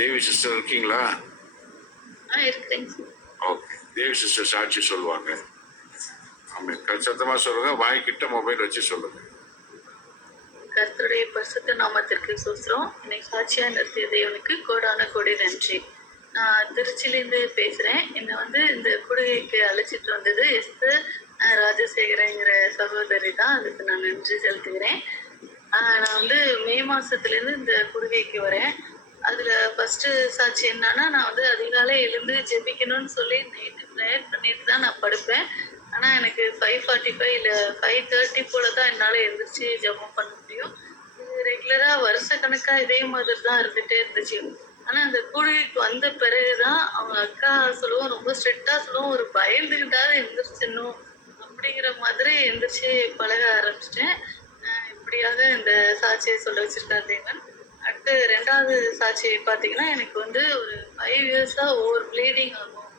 தேவி sister இருக்கீங்களா? இருக்கிறேங்க sir. Okay, தேவி sister சாட்சி சொல்லுவாங்க. ஆமாம், சத்தமா சொல்லுங்க, வாய்க்கிட்ட மொபைல் வச்சு சொல்லுங்க. கர்த்தருடைய பரிசுத்த நாமத்திற்கு சோஸ்திரம். என்னை சாட்சியா நிறுத்திய தேவனுக்கு கோடான கோடி நன்றி. நான் திருச்சியிலேருந்து பேசுறேன். என்னை வந்து இந்த குடிகைக்கு அழைச்சிட்டு வந்தது எஸ்தர் ராஜசேகரங்கிற சகோதரி தான். அதுக்கு நான் நன்றி செலுத்துகிறேன். நான் வந்து மே மாசத்துலேருந்து இந்த குடிகைக்கு வரேன். அதுல ஃபர்ஸ்ட் சாட்சி என்னன்னா, நான் வந்து அதிகாலை எழுந்து ஜெபிக்கணும்னு சொல்லி நைட்டு ப்ரேயர் பண்ணிட்டு தான் நான் படுப்பேன். ஆனா எனக்கு 5:45 இல்ல 5:30 போல தான் என்னால எந்திரிச்சு ஜெபம் பண்ண முடியும். இது ரெகுலரா வருஷ கணக்கா இதே மாதிரி தான் இருந்துட்டே இருந்துச்சு. ஆனா அந்த கூடுகைக்கு வந்த பிறகுதான் அவங்க அக்கா சொல்லுவோம், ரொம்ப ஸ்ட்ரிக்டா சொல்லுவோம், ஒரு பயந்துகிட்டாவது எந்திரிச்சிடணும் அப்படிங்கிற மாதிரி எந்திரிச்சு பழக ஆரம்பிச்சிட்டேன். இப்படியாக இந்த சாட்சியை சொல்ல வச்சிருக்கார் தேவன். அடுத்து 2வது சாட்சி பார்த்தீங்கன்னா, எனக்கு வந்து ஒரு 5 இயர்ஸா ஓவர் ப்ளீடிங் ஆகும்.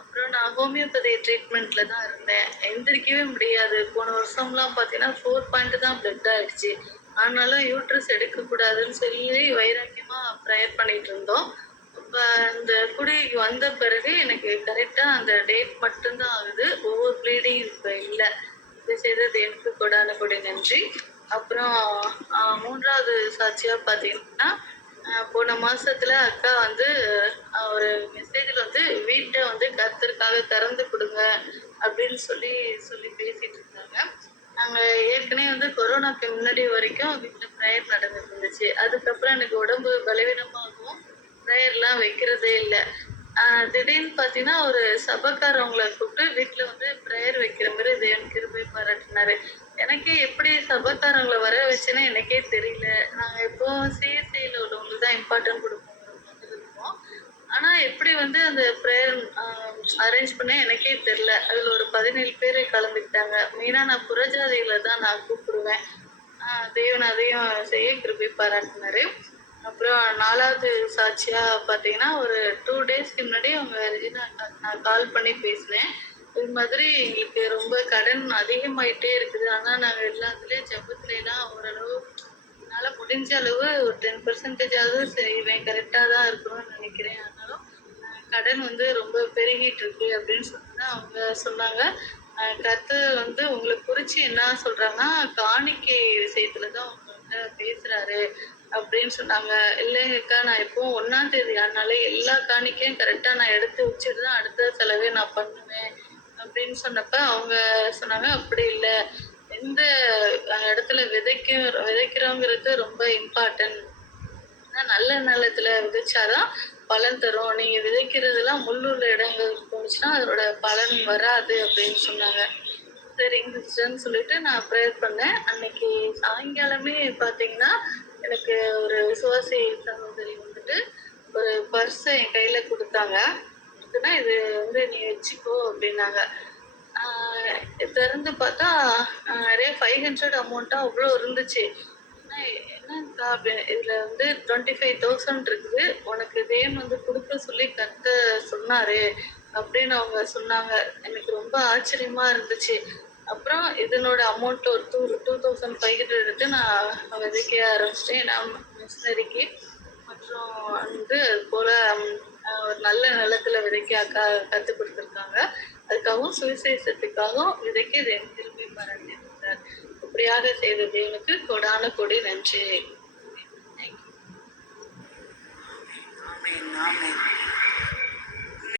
அப்புறம் நான் ஹோமியோபதி ட்ரீட்மெண்ட்ல தான் இருந்தேன். எந்திரிக்கவே முடியாது. போன வருஷம்லாம் பார்த்தீங்கன்னா 4 பாயிண்ட் தான் பிளட் ஆயிடுச்சு. ஆனாலும் யூட்ரஸ் எடுக்கக்கூடாதுன்னு சொல்லி வைராக்கியமா ப்ரேயர் பண்ணிட்டு இருந்தோம். அப்ப அந்த குடிக்கு வந்த பிறகு எனக்கு கரெக்டா அந்த டேட் மட்டும்தான் ஆகுது. ஓவர் ப்ளீடிங் இப்ப இல்லை. இது செய்தது எனக்கு கொடான கொடி நன்றி. அப்புறம் 3வது சாட்சியா பார்த்தீங்கன்னா, போன மாசத்துல அக்கா வந்து ஒரு மெசேஜ்ல வந்து வீட்டை வந்து கர்த்தருக்காக திறந்து கொடுங்க அப்படின்னு சொல்லி சொல்லி பேசிட்டு இருந்தாங்க. நாங்க ஏற்கனவே வந்து கொரோனாக்கு முன்னாடி வரைக்கும் வீட்டுல ப்ரேயர் நடந்துட்டு இருந்துச்சு. அதுக்கப்புறம் எனக்கு உடம்பு பலவீனமாகவும் ப்ரேயர்லாம் வைக்கிறதே இல்லை. திடீர்னு பார்த்தீங்கன்னா, ஒரு சபைக்காரவங்களை கூப்பிட்டு வீட்டுல வந்து ப்ரேயர் வைக்கிற மாதிரி தேவன் கிருபை பாராட்டினாரு. எனக்கே எப்படி சபைக்காரவங்களை வர வச்சேன்னு எனக்கே தெரியல. நாங்க இப்போ சிஎஸ்ஐல உள்ளவங்களுக்கு தான் இம்பார்ட்டன்ட் கொடுப்போம். ஆனா எப்படி வந்து அந்த ப்ரேயர் அரேஞ்ச் பண்ண எனக்கே தெரியல. அதுல ஒரு 17 பேர் கலந்துக்கிட்டாங்க. மெயினா நான் புறஜாதிகளை தான் நான் கூப்பிடுவேன். தேவன் அதையும் செய்ய கிருபை பாராட்டினாரு. அப்புறம் 4வது சாட்சியா பார்த்தீங்கன்னா, ஒரு 2 டேஸ்க்கு முன்னாடி அவங்க ரெஜினா நான் கால் பண்ணி பேசினேன். இது மாதிரி எங்களுக்கு ரொம்ப கடன் அதிகமாயிட்டே இருக்குது. ஆனா நாங்க எல்லாத்துலயும் ஜெபத்துலலாம் ஓரளவு என்னால முடிஞ்ச அளவு ஒரு 10% செய்வேன். கரெக்டா தான் இருக்கணும்னு நினைக்கிறேன். ஆனாலும் கடன் வந்து ரொம்ப பெருகிட்டு இருக்கு அப்படின்னு சொன்னா அவங்க சொன்னாங்க. கர்த்தர் வந்து உங்களை குறிச்சு என்ன சொல்றாங்கன்னா, காணிக்கை விஷயத்துல தான் உங்கள்கிட்ட பேசுறாரு அப்படின்னு சொன்னாங்க. இல்லைங்கக்கா, நான் எப்பவும் 1ஆம் தேதி ஆனால எல்லா காணிக்கையும் கரெக்டா நான் எடுத்து வச்சுட்டு தான் அடுத்த செலவே நான் பண்ணுவேன் அப்படின்னு சொன்னப்ப அவங்க சொன்னாங்க, அப்படி இல்லை, எந்த இடத்துல விதைக்கிறோங்கிறது ரொம்ப இம்பார்ட்டன்ட். நல்ல நிலத்துல விதைச்சாதான் பலன் தரும். நீங்க விதைக்கிறதுலாம் முள்ளுள்ள இடங்கள் போச்சுன்னா அதோட பலன் வராது அப்படின்னு சொன்னாங்க. சரிங்க சிஸ்டர்ன்னு சொல்லிட்டு நான் ப்ரேயர் பண்ணேன். அன்னைக்கு சாயங்காலமே பார்த்தீங்கன்னா, எனக்கு ஒரு விசுவாசி சகோதரி வந்துட்டு ஒரு பர்ஸை என் கையில கொடுத்தாங்க. கொடுத்தனா இது வந்து நீ வச்சுக்கோ அப்படின்னாங்க. திறந்து பார்த்தா நிறைய 500 அமௌண்ட்டா அவ்வளோ இருந்துச்சு. என்னக்கா அப்படின்னு, இதுல வந்து 25,000 இருக்குது, உனக்கு தேவன் வந்து கொடுக்க சொல்லி சொன்னாரு அப்படின்னு அவங்க சொன்னாங்க. எனக்கு ரொம்ப ஆச்சரியமா இருந்துச்சு. அப்புறம் இதனோட அமௌண்ட் ஒரு 2,500 எடுத்து நான் விதைக்க ஆரம்பிச்சிட்டேன். நான் மிஷினரிக்கு மற்றும் வந்து அது போல ஒரு நல்ல நிலத்துல விதைக்க அக்கா கற்றுக் கொடுத்துருக்காங்க. அதுக்காகவும் சுவிசேஷத்துக்காகவும் விதைக்க திரும்பி பாராட்டியிருந்தார். இப்படியாக செய்த தேவனுக்கு கொடான கொடி நன்றி.